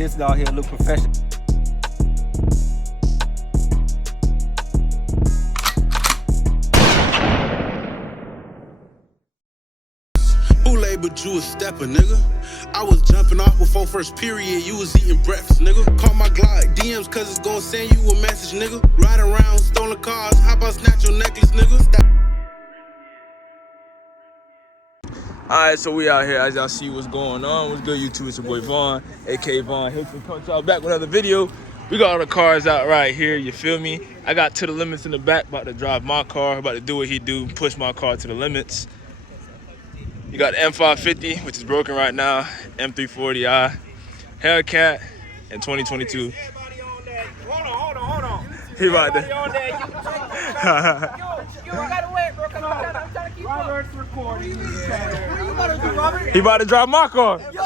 this dog here look professional. But you a stepper, nigga. I was jumping off before first period, you was eating breakfast, nigga. Call my Glock, DMs cause it's gonna send you a message, nigga. Ride around, stolen cars, how about snatch your necklace, nigga? Alright, so we out here as y'all see what's going on. What's good, YouTube? It's your boy Von, aka VonHylton. Coming y'all back with another video. We got all the cars out right here, you feel me? I got To The Limits in the back, about to drive my car, about to do what he do, push my car to the limits. You got the M550, which is broken right now, M340i, Hellcat, in 2022. Hold on. He about to. Yo, I gotta wait, bro. I'm trying to keep Robert's recording. What are you about to do, Robert? He about to drive my car. Yo!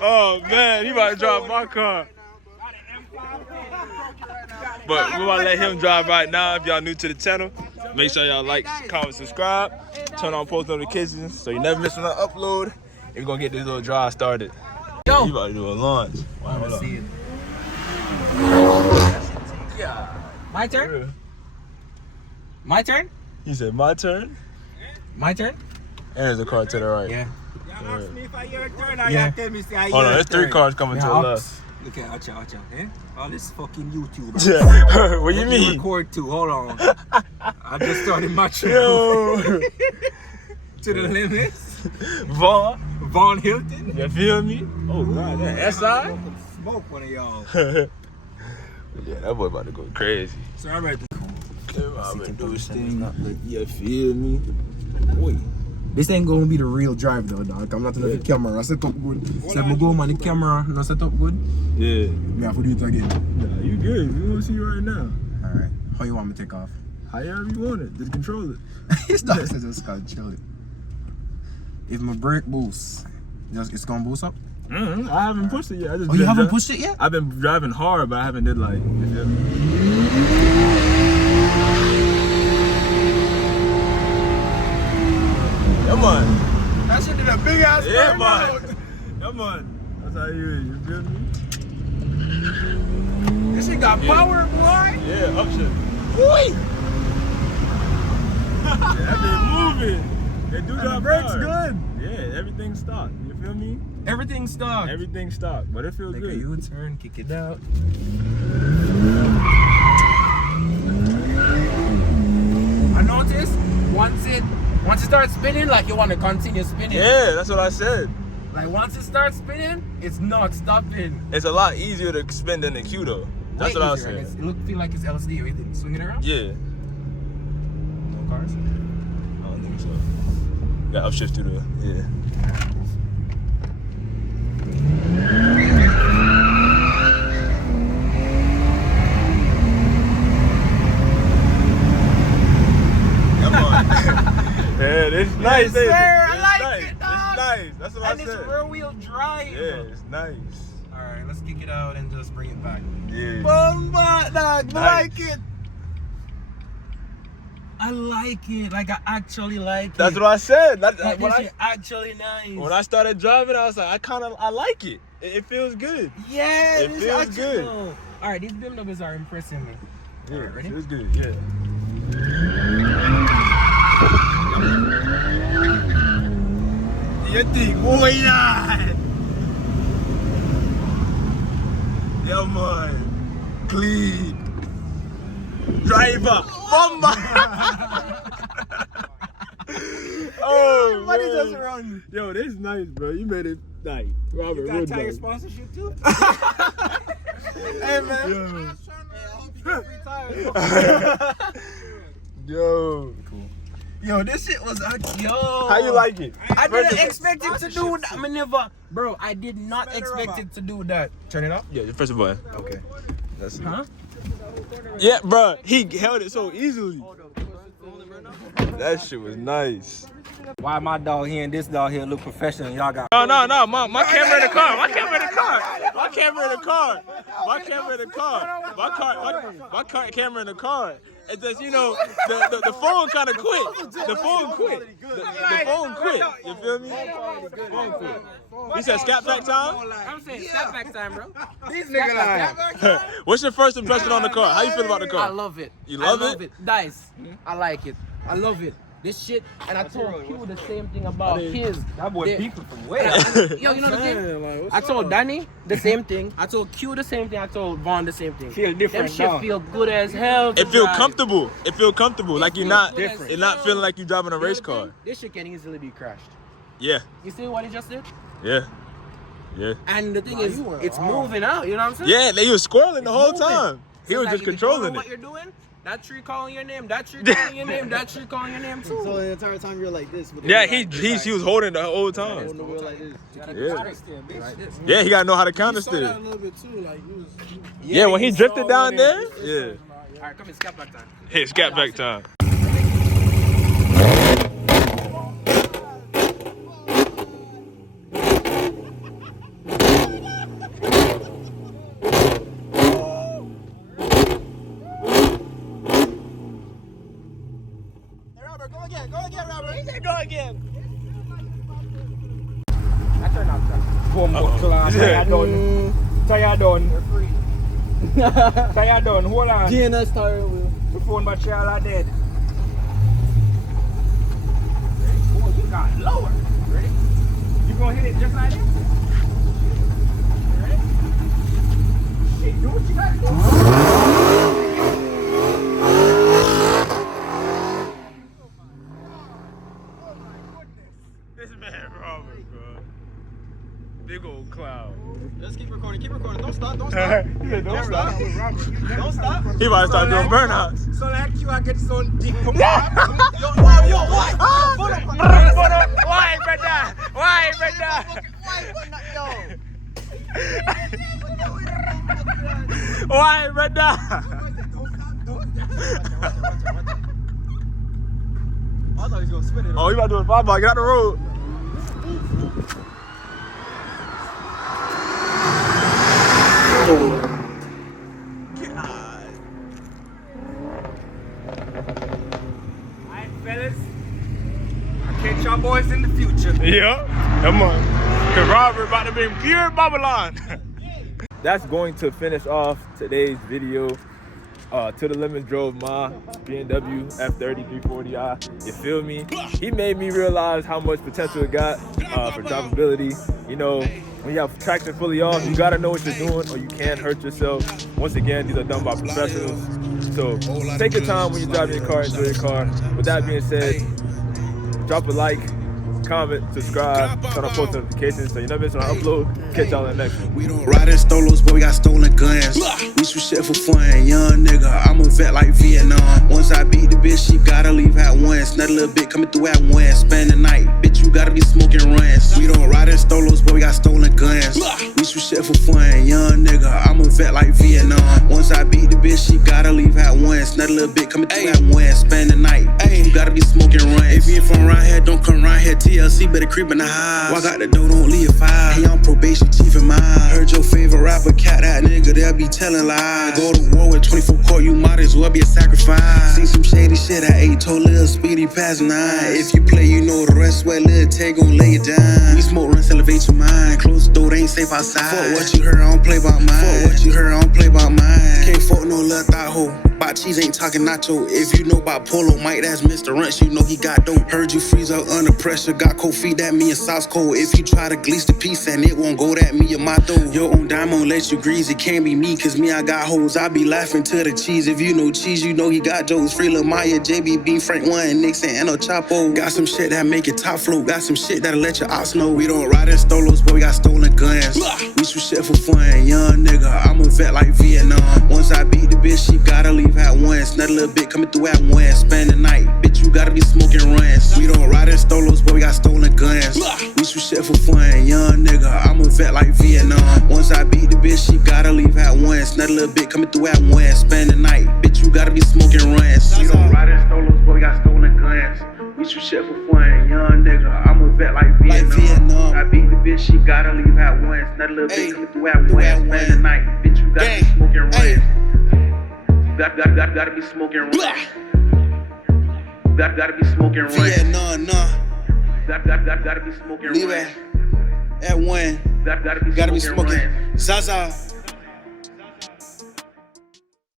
Oh man, he about to drive my car. But we want to let him drive right now. If y'all new to the channel, make sure y'all like, comment, subscribe, turn on post notifications so you never miss when I upload. And we're gonna get this little drive started. Yo! You about to do a launch. Wow, hold see it. Yeah. My turn? My turn? He said my turn. My turn? And there's a car to the right. Yeah. Ask me if I your turn or Yeah. you tell me say I Hold on, your there's three turn. cars coming to the left. Look at Acha, eh? All this fucking YouTube. Yeah. What you Let me mean? record too. Hold on. I just started my show. Yo. To the limits. VonHylton. You feel me? Oh god, that SI? Smoke one of y'all. Yeah, that boy about to go crazy. So I'm ready. I'm gonna do this thing. You feel me? Boy. This ain't gonna be the real drive though, dog. I'm not gonna the camera set up good. So if I go man, the camera not set up good. Yeah. We have to do it again. Nah, you good. We gonna see you right now. Alright. How you want me to take off? However you want it. Just control it. It's not just control it. If my brake boosts, it's gonna boost up? I haven't pushed it yet. I just You haven't pushed it yet? I've been driving hard, but I haven't did like, you feel me? Come on. That shit did a big ass Yeah, burnout. man. Come on. That's how you feel me? This shit got power, boy. Yeah, option. Boy. Yeah, that thing moving. They do got brakes power. good. Yeah, everything's stock. You feel me? Everything's stock. Everything's stock, but it feels Make good. a U-turn, kick it out. I noticed once it starts spinning, like you want to continue spinning. Yeah, that's what I said. Like once it starts spinning, it's not stopping. It's a lot easier to spin than the Q though. That's Way what I was easier, saying. and it feel like it's LSD or anything. Swing it around. Yeah. No cars. I don't think so. Got upshift to the Come on. Yeah, it's nice. Yes, sir. It's I like nice. it, dog. It's nice. That's what And I it's said. rear wheel drive. Yeah, it's nice. Alright, let's kick it out and just bring it back. Yeah. Bomba, dog. Nice. Like it. I like it. Like I actually like it. That's what I said. Like, this shit actually nice. When I started driving, I was like, I like it. It feels good. Yeah, It this feels actually, good. no. All right, these BMWs are impressing me. Yeah, Alright, ready? it feels good. Yeah. You think, boy, yeah. Yeah, man. Clean. Driver. Bomba. Oh, Everybody man. just run. Yo, this is nice, bro. You made it like Robert You got Wood, tire though. sponsorship too? Hey man. Yo. I hope you get free tires. Yo. Cool. Yo, this shit was yo. How you like it? I First didn't of- expect it to do that. I mean, never, bro. I did not expect it to do that. Turn it off. Yeah, first of all. Okay. That's it. Huh? Yeah, bro. He held it so easily. That shit was nice. Why my dog here and this dog here look professional? Y'all got. No. My camera in the car. My camera in the car. My camera in the car. My camera in the car. My camera in the car. It's just, you know, the phone kind of quit. The phone quit. The phone quit. You feel me? Phone quit. He said scat pack time? I'm saying scat pack time, bro. These niggas lying. What's your first impression on the car? How you feel about the car? I love it. You love it? Dice. I like it. I love it. This shit, and I told Q the same thing about his. That boy people from where? Yo, you know the thing? I told Danny the same thing. I told Q the same thing. I told Vaughn the same thing. Feel different. Them shit feel good as hell. It feel comfortable. It feel comfortable. Like you're not feeling like you're driving a race car. This shit can easily be crashed. Yeah. You see what he just did? Yeah. Yeah. And the thing is, it's moving out. You know what I'm saying? Yeah, they was squirreling the whole moving. time. He was Like, just if you don't know controlling what it. you're doing? That tree calling your name. That tree calling your name. That tree calling your name too. So the entire time you're like this. Yeah, he was holding the whole time. Holding the wheel like this. Yeah. Yeah, he gotta know how to counter Saw that a steer. little bit too. Like he was. Yeah, when he drifted down there. Yeah. Alright, come in, scat back time. Hey, scat back time. I turned off that. Tire done. Tire done. Hold on. GNS tire wheel. The phone battery all are dead. Oh, you got lower. Ready? You gonna hit it just like this? Ready? Shit, do what you gotta do. This man Robert, bro. Big old cloud. Let's keep recording. Keep recording. Don't stop. Don't stop. He said, don't stop. Don't stop. He about to start doing burnouts. So like you I get some deep. Yo, why? Why, brother? Why, brother? Why, brother? I thought he was gonna spin it. Oh, you about to do a 5-ball. Get out the road. Alright, fellas. I'll catch y'all boys in the future. Yeah, come on. Cause Robert about to be pure Babylon. That's going to finish off today's video. To the Limits drove my BMW F30 340i. You feel me? He made me realize how much potential it got for drivability. You know, when you have traction fully off, you gotta know what you're doing or you can hurt yourself. Once again, these are done by professionals. So take your time when you're driving your car, enjoy your car. With that being said, drop a like, comment, subscribe, turn on post notifications so you never miss when I upload. Catch y'all in the next one. We don't ride in stolos, but we got stolen guns. We shoot shit for fun, young nigga. I'm a vet like Vietnam. Once I beat the bitch, she gotta leave at once. Another little bit coming through at once. Spend the night, bitch, you gotta be smoking runs. We don't ride in stolos, but we got stolen guns. We shoot shit for fun, young nigga. I'm a vet like Vietnam. Once I beat the bitch, she gotta leave at once. Another little bit coming through at once. Spend the night, you gotta be smoking runs. If you ain't from around here, don't come around here. TLC better creep in the house. Walk out the door, don't leave a fire. Hey, I'm probation chief in mine. Heard your favorite rapper, cat that nigga, they'll be telling lies. Go to war with 24 court, you might as well be a sacrifice. See some shady shit at 8, told Lil Speedy past 9. If you play, you know the rest, where Lil Tay gon' lay it down. We smoke, run, elevate your mind. Close the door, they ain't safe outside. Fuck what you heard, I don't play by mine. Fuck what you heard, I don't play by mine. Can't fuck no little thought hoe. About cheese ain't talking nacho. If you know about Polo Mike, that's Mr. Runch, you know he got dope. Heard you freeze up under pressure, got cold feet, that me and sauce cold. If you try to grease the piece and it won't go, that me or my dough. Your own dime won't let you grease, it can't be me, cause me I got hoes. I be laughing to the cheese. If you know cheese, you know he got jokes. Free Lil Maya, JB, Bean, Frank One, Nixon, and El Chapo. Got some shit that make it top float. Got some shit that'll let your ops know. We don't ride in stolos, but we got stolen guns. We shoot shit for fun, young nigga. I'm a vet like Vietnam. Once I beat the bitch, she gotta leave at once. Another little bit coming through at once. Spend the night, bitch, you gotta be smoking runs. We don't ride in stolos, but we got stolen guns. We shoot shit for fun, young nigga. I'm a vet like Vietnam. Once I beat the bitch, she gotta leave at once. Another little bit coming through at once. Spend the night, bitch, you gotta be smoking runs. We don't ride in stolos, but we got stolen guns. We shoot shit for fun, young nigga. I'm a vet like Vietnam. I beat the bitch, she gotta leave at once. Another little bit coming through at once. Spend the night, bitch, you gotta be smoking runs. Gotta be smoking. Gotta be smoking rain. Vietnam, gotta be smoking rain. Leave it at 1. Gotta be smoking. Zaza.